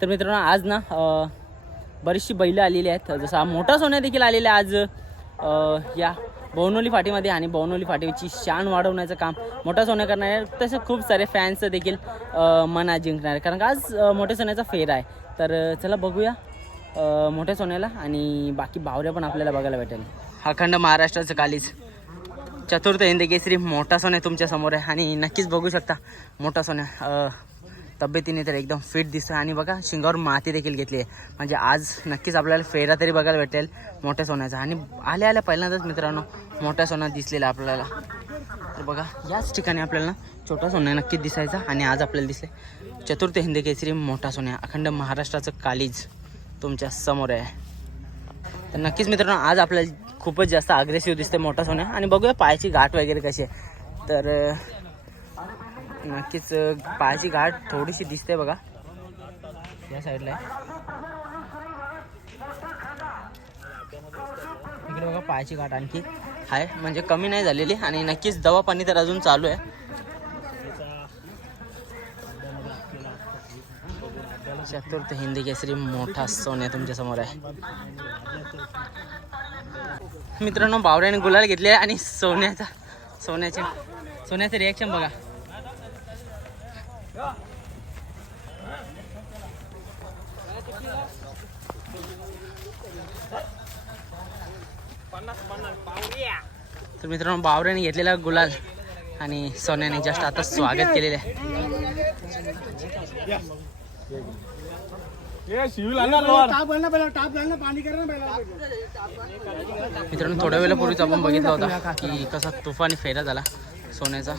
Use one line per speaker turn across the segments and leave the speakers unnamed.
तर मित्रांनो आज ना बरीचशी बैलं आलेली आहेत. जसं हा मोठा सोन्या देखील आलेला आज. या बवनोली फाटीमध्ये आणि बवनोली फाटीची शान वाढवण्याचं काम मोठा सोन्या करणार आहे तसे खूप सारे फॅन्स देखील मना मन जिंकणार आहे कारण का आज मोठ्या सोन्याचा फेर आहे. तर चला बघूया मोठ्या सोन्याला आणि बाकी बावऱ्या पण आपल्याला बघायला भेटेल. अखंड महाराष्ट्राचं कालीच चतुर्थ हिंद केसरी मोठा सोन्या तुमच्यासमोर आहे आणि नक्कीच बघू शकता मोठा सोन्या. तब्येतीने तर एकदम फिट दिसतं आणि बघा शिंगावर माती देखील घेतली आहे. म्हणजे आज नक्कीच आपल्याला फेरा तरी बघायला भेटेल मोठ्या सोन्याचा. आणि आल्या आल्या पहिल्यांदाच मित्रांनो मोठ्या सोना दिसलेला आपल्याला. तर बघा याच ठिकाणी आपल्याला छोटा सोन्या नक्कीच दिसायचा आणि आज आपल्याला दिसले चतुर्थ हिंद केसरी मोठा सोन्या अखंड महाराष्ट्राचं कालीज तुमच्यासमोर आहे. तर नक्कीच मित्रांनो आज आपल्याला खूपच जास्त अग्रेसिव्ह दिसते मोठा सोन्या. आणि बघूया पायाची गाठ वगैरे कशी आहे. तर नक्कीच पायाची गाठ थोडीशी दिसते बघा. या साईडला इकडे बघा पायाची गाठ आणखी आहे. म्हणजे कमी नाही झालेली आणि नक्कीच दवा पाणी तर अजून चालू आहे. चतुर्थ हिंदी केसरी मोठा सोन्या तुमच्यासमोर आहे. मित्रांनो बावऱ्याने गुलाल घेतले आणि सोन्याचा सोन्याचे सोन्याचं रिॲक्शन बघा. तर मित्रांनो बावऱ्याने घेतलेला गुलाल आणि सोन्याने जस्ट आता स्वागत केलेलं आहे. मित्रांनो थोड्या वेळापूर्वीच आपण बघितला होता की कसा तुफानी फेरा झाला. सोन्याचा.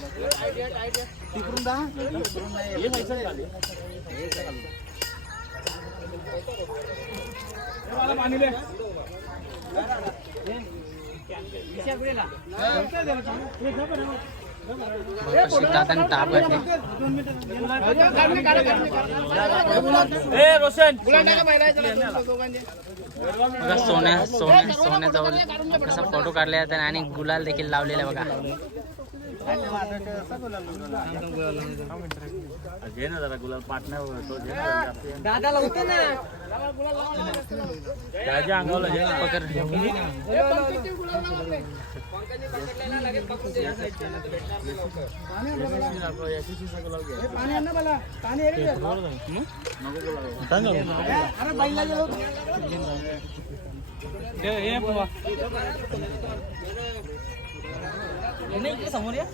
दादाने ताप बघा सोन्या सोन्या सोन्याजवळ कसा फोटो काढले जातात आणि गुलाल देखील लावलेला बघा.
घे ना. जरा गुलाल पाटण्या तो घे
दादाला होते ना
त्याच्या अंगाला घे ना
पकड
पाणी आण आहे गेलो
समोर या.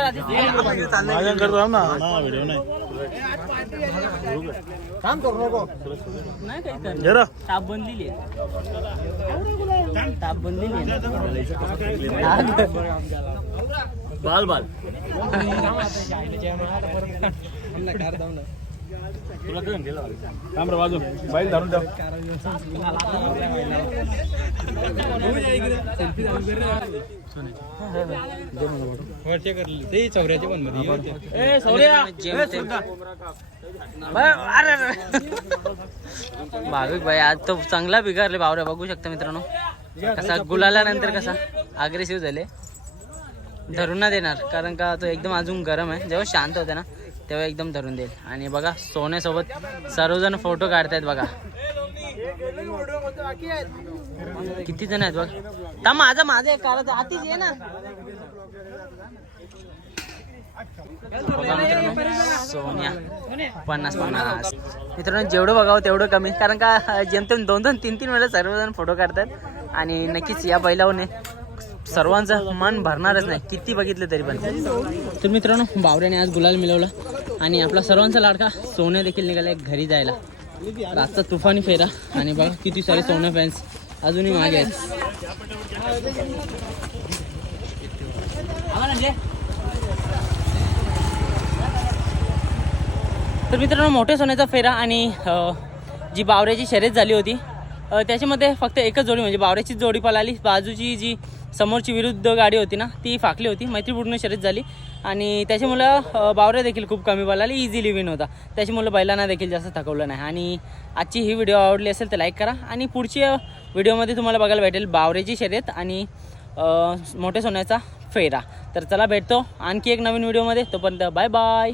माझ्या करतो ना. ना व्हिडिओ नाही.
काम करू नको.
नाही काही तर
घे रा
ताप बंदिली ताप बंदिली आहे.
बाल बाल. तुला करून गेला थांबर बाजू बैल धरून ठेव.
जेमतेम. बरं, अरे, भाविक भाई आज तो चांगला बिघारले बावऱ्या बघू शकता मित्रांनो. कसा गुलाला नंतर कसा अग्रेसिव्ह झाले. धरून ना देणार कारण का तो एकदम अजून गरम आहे. जेव्हा शांत होते ना तेव्हा एकदम धरून देईल. आणि बघा सोन्यासोबत सर्वजण फोटो काढतायत बघा. किती जण आहेत बघ. ता माझा माझा एक काढायचा. आतीच ये ना. सोन्या पन्नास पन्नास. मित्रांनो जेवढं बघावं तेवढं कमी. कारण का जेमतेम दोन दोन तीन तीन वेळा सर्वजण फोटो काढतात. आणि नक्कीच या बैलावने सर्वांचं मन भरणारच नाही. किती बघितलं तरी पण. तर मित्रांनो बावऱ्याने आज गुलाल मिळवला. आणि आपला सर्वांचा लाडका सोन्या देखील निघाला घरी जायला. आजचा तुफानी फेरा. आणि बघा किती सारे सोनं फॅन्स अजूनही मागे आहेत. तर मित्रांनो मोठ्या सोन्याचा फेरा आणि जी बावऱ्याची शर्यत झाली होती त्याच्यामध्ये फक्त एकच जोडी म्हणजे बावऱ्याचीच जोडी पळाली. बाजूची जी समोरची विरुद्ध गाडी होती ना ती फाकली होती. मैत्रीपूर्ण शर्यत झाली. आणि त्याच्यामुळं बावऱ्या देखील खूप कमी पळाली इझिली विन होता. त्याच्यामुळं बैलांना देखील जास्त थकवलं नाही. आणि आजची ही व्हिडिओ आवडली असेल तर लाईक करा. आणि पुढच्या व्हिडिओमध्ये तुम्हाला बघायला भेटेल बावऱ्याची शर्यत आणि मोठ्या सोन्याचा फेरा. तर चला भेटतो आणखी एक नवीन व्हिडिओमध्ये तोपर्यंत बाय बाय